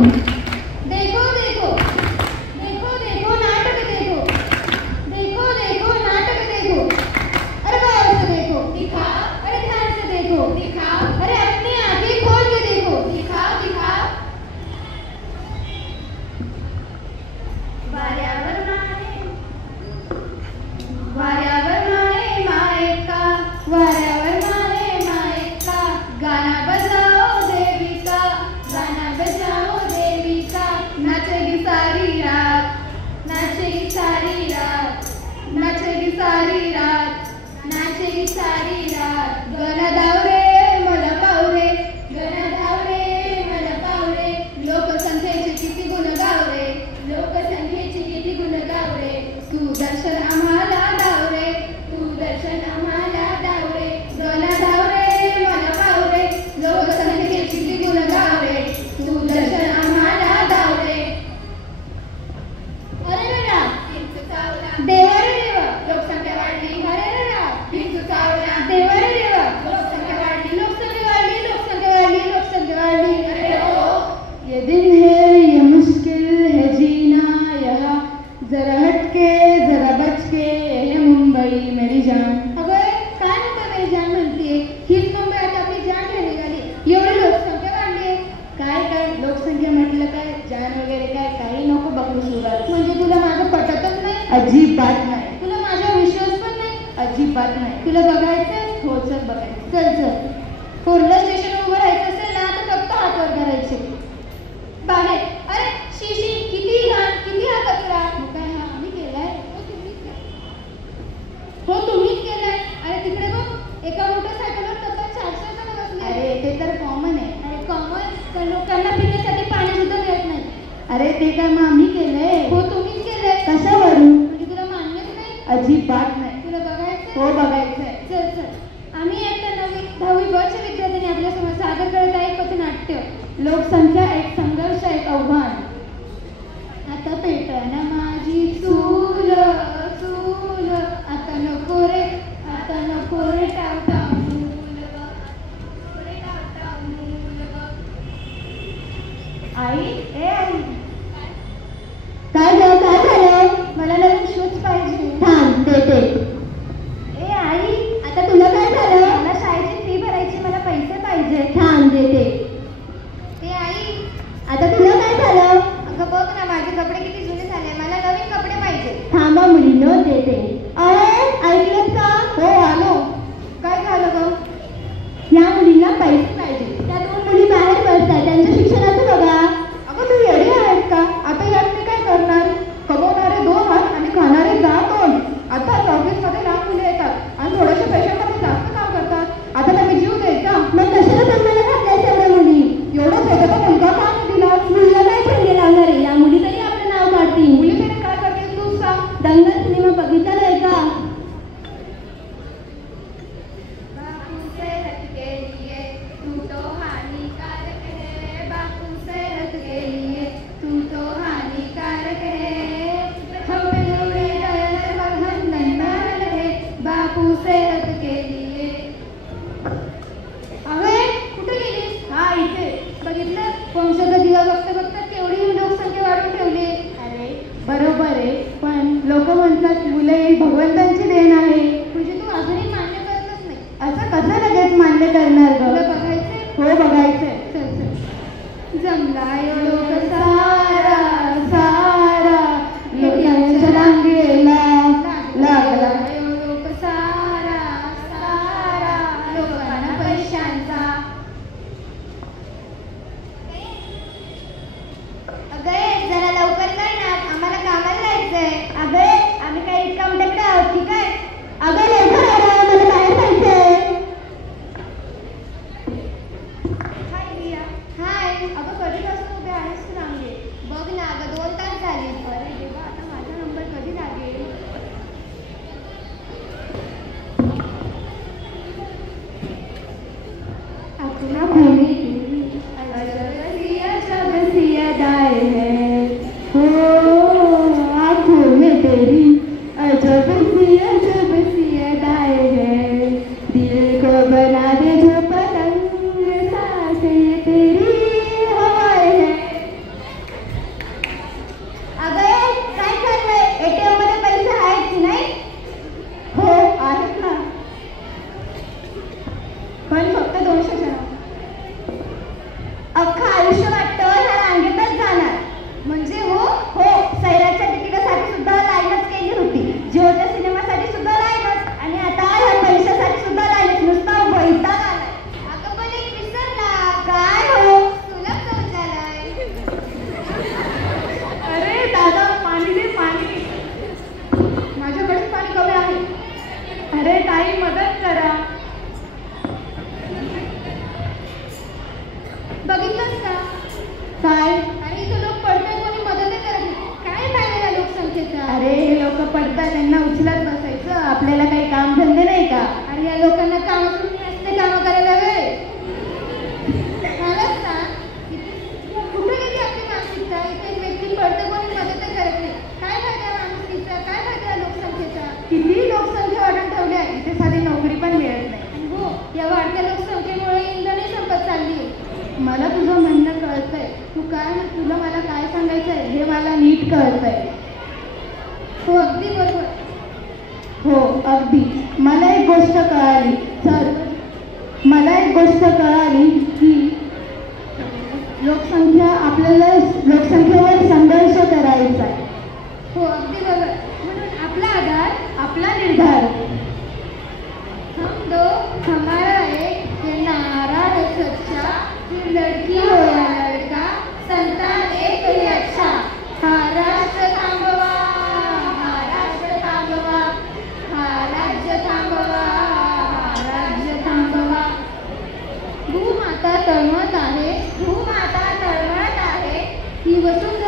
देखो देखो देखो देखो नाटक देखो, देखो देखो नाटक देखो। अरे गौर से देखो, दिखाओ। अरे ध्यान से देखो, दिखाओ। अरे अपनी आंखें खोल के देखो, दिखाओ दिखाओ। वाऱ्यावर माये, वाऱ्यावर माये मायेका, वाऱ्यावर माये मायेका। गाना बजाओ देविका, गाना बजाओ देविका। नाचेगी सारी रात, नाचेगी सारी रात, नाचेगी सारी रात, नाचेगी सारी रात। गण धावरे मला पावरे, गण धावरे मला पावरे। लोकसंख्येचे किती गुण गावरे, लोकसंख्येचे किती गुण गावरे। तू दर्शन आम्हाला धावरे, तू दर्शन आम्हाला धावरे। गण धावरे मला पावरे, लोकसंख्येचे किती गुण गावरे। तू दर्शन आम्हाला धावरे। अरे रा देवा रे देवा, लोकसंख्या वाढली। अरे रा देवा रे देवा, लोकसंख्या वाढली, लोकसंख्या वाढली, लोकसंख्या वाढली, लोकसंख्या वाढली। अरे हो ये दिन है, ये मुश्किल है जीना यहाँ। जरा हटके जरा बचके है मुंबई मेरी जान। अगं काय नको मेरी जान म्हणतीये? हीच मुंबई आता आपली जान घ्यायला निघाली। एवढी लोकसंख्या वाढली, काय काय लोकसंख्या म्हटलं काय जान वगैरे काय काही नको बघू सुरुवात। म्हणजे तुला माझं पटतच नाही? अजिबात नाही। तुला माझ्यावर विश्वास पण नाही? अजिबात नाही। तुला बघायचं? हो चल बघायचं, चल चल। कोरला स्टेशन उभं राहायचं असेल ना तर फक्त हात वर करायचे बाहेर। अरे शिशी किती घाण, किती हा कचरा। काय हा आम्ही केलाय? हो तुम्हीच केलाय। अरे तिकडे बघ, एका मोटरसायकलवर तब्बल 400 जण बसले। अरे ते तर कॉमन आहे। अरे कॉमन तर लोकांना पिण्यासाठी पाणी सुद्धा देत नाही। अरे ते काय मग आम्ही केलंय? हो तुम्हीच केलंय। कशावरून? म्हणजे तुला मान्यच नाही? अजिबात नाही। तुला बघायचं? हो बघायचंय, चल चल। आम्ही एकदा 10वी बच्या विद्यार्थ्यांनी आपल्यासमोर सादर करत आहे पथनाट्य, लोकसंख्या एक संघर्ष एक आव्हान। आता पेटना माझी चूल चूल, आता नको रे, आता नको रे टावटाव मूल ग, रे टावटाव मूल ग। आई ए आई काय झालं? मला नवीन शूज पाहिजे। थांब देते। ए आई आता तुला काय झालं? मला शाळेची फी भरायची, मला पैसे पाहिजे। थांब देते। ए आई आता तुला काय झालं? अगं बघ ना माझे कपडे किती जुने झाले, मला नवीन कपडे पाहिजे। थांबा मुलीनो देते। अरे ऐकलंस का? हो आलो। काय झालं ग? या मुलींना पैसे पाहिजे, त्या 2 मुली बाहेर बसतात, त्यांच्या शिक्षणाचं बघा। अगं तू येडी आहेस का? आता यात मी काय करणार? कमवणारे 2 हात आणि खाणारे 10 तोंड। आता ऑफिसमध्ये लहान मुले येतात आणि थोड्याशा पैशामध्ये जास्त काम करतात। आता त्यांनी जीव द्यायचा? मग कशाला जन्माला घातलाय तेवढ्या मुली? एवढं स्वतःचा मुलगा का नाही दिला? मुलीला काय ठेवले लावणार आहे? या मुली तरी आपलं नाव काढतील। मुली तरी काय करतील तू सांग? दंगल सिनेमा बघितलाय का? बापू सेहत के लिए तू तो हानिकारक है, बापू सेहत के लिए तू तो हानिकारक है। हम पे उड़े दयाल हम नन्नाल है, बापू सेहत के लिए। अरे कुठे गेलीस? हा इथे। बघितलं वंशाचा दिवा बघता बघता केवढी लोकसंख्या वाढून ठेवली। अरे बरोबर आहे, पण लोक म्हणतात मुलं ही भगवंतांची देण आहे। म्हणजे तू अजूनही मान्य करतच नाही? असं कसं लगेच मान्य करणार ग? तुला बघायचंय? हो बघायचंय, चल चल। जमला यो लोक सारा सारा, लोकांच्या रांगेला लागला यो लोक सारा सारा, लोकांना पैशांचा। अगं जरा लवकर कर ना, आम्हाला कामाला जायचंय। अगं आम्ही काही कामटकडे आहोत की काय? अगं लवकर आला, मला बाहेर जायचंय। हाय रिया। हाय। अगं कधीपासून उभे आहेस तू रांगेत? बघ ना अगं 2 तास झाले। अरे देवा आता माझा नंबर कधी लागेल? अपना भूमि दाए है, हो आँखों में तेरी अजब सी अदाएं है। दिल को बना दे जो पतंग, सांसें तेरी हवाएं है। त्यांना उचलत बसायचं. आपल्याला काही काम धंदे नाही का? आणि या लोकांना काम असते काम करायला वेळ. मलाच सांग, कुठे गेली आपली मानसिकता? इथे एक व्यक्ती पडतं कोणी मदत करत नाही. काय फायदा मानसिकता? काय फायदा लोकसंख्येचा? किती लोकसंख्या वाढून ठेवली आहे, इथे साधी नोकरी पण मिळत नाही. आणि हो, या वाढत्या लोकसंख्येमुळे इंधनही संपत चालली. मला तुझं म्हणणं कळतंय. तुला मला काय सांगायचंय हे मला नीट कळतंय. हो अगदी बरोबर. हो अगदी. मला एक गोष्ट कळाली की लोकसंख्येवर संघर्ष करायचा आहे. हो अगदी बरोबर. म्हणून आपला आधार, आपला निर्धार. हम दो हमारा एक, ये नारा है सच्चा, फिर लड़की हो या लड़का, संतान एक ही अच्छा. हा राष्ट्र थांबवा, हा राष्ट्र थांबवा, हा राज्य थांबवा, हा राज्य थांबवा. भूमाता तळमळत आहे, भूमाता तळमळत आहे. ही वसुंधरा